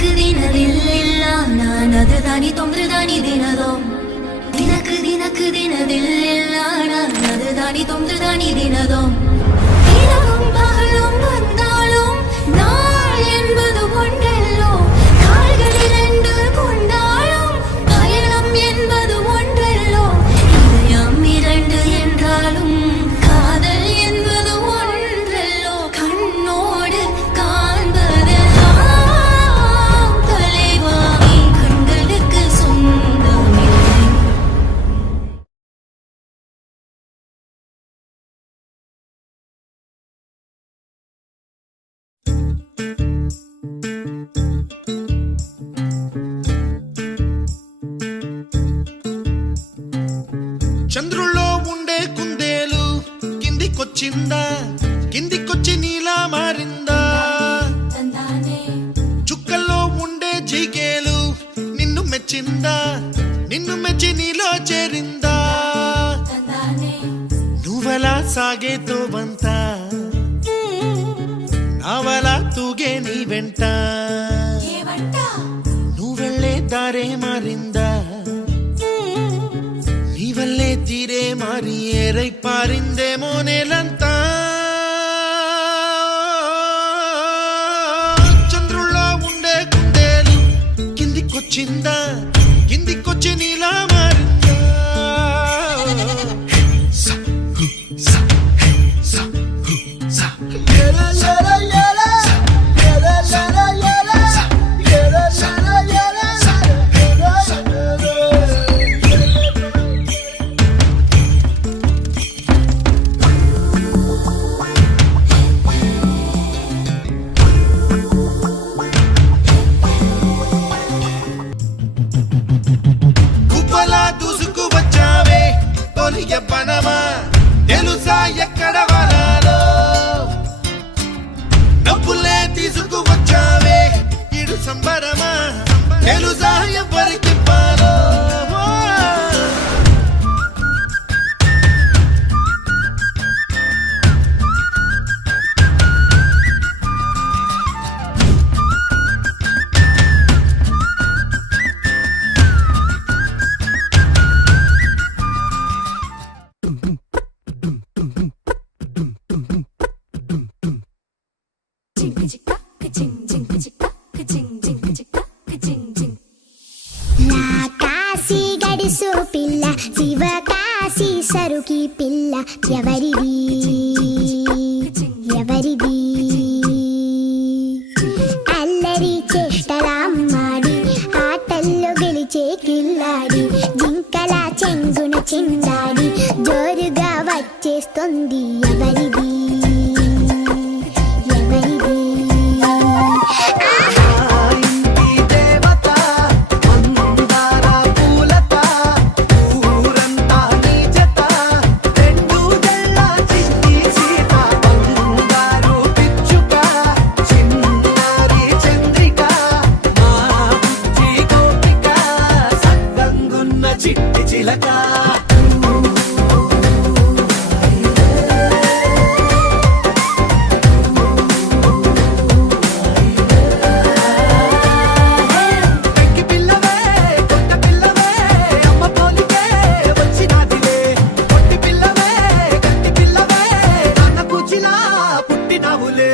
ದಿನಕ್ಕೆ ದಿನದಿಲ್ಲ ನಾನದದಾನಿ ತೊಂದ್ರದಾನಿ ದಿನದೋ ದಿನಕ್ಕೆ ದಿನದಿಲ್ಲ நானததானி தொந்ததானி தினதோம் தினமும் பகலும் வந்தாலும் நாள் என்பது ஒன்றல்லோ கால்கள் இரண்டு கொண்டாலும் பயணம் என்பது ஒன்றல்லோ இதயம் இரண்டு என்றாலும் காதல் என்பது ஒன்றல்லோ கண்ணோடு காண்பதெல்லாம் தலைவாணி கண்களுக்கு சொந்தமில்லை. చంద్రుల్లో ఉండే కుందేలు కిందికొచ్చిందా కిందికొచ్చి నీలా మారిందా చుక్కల్లో ఉండే జిగేలు నిన్ను మెచ్చిందా నిన్ను మెచ్చి నీలో చేరిందా నువ్వలా సాగే తోవంత నావలా తూగే నీ వెంట నువ్వెళ్ళే దారే మారిందా నీవల్లే తీరే మారి ఏరై పారిందేమో నేలంతా చంద్రుల్లో ఉండే కుందేలు కిందికొచ్చిందా కిందికొచ్చి నీలా మారిందా పనమా తెలుసా ఎక్కడ వరాలో డబ్బులే తీసుకువచ్చావే ఇడు సంబరమా తెలుసా ఎవరికి పాలో పిల్ల శివకాశి సరుకి పిల్ల ఎవరిది ఎవరిది అల్లరి చేష్టలామ్మాడి ఆటల్లో గెలిచే కిల్లాడి జింకల చెంగున చిందాడి జోరుగా వచ్చేస్తుంది ఎవరిది ఎవరిది పుట్టినవులే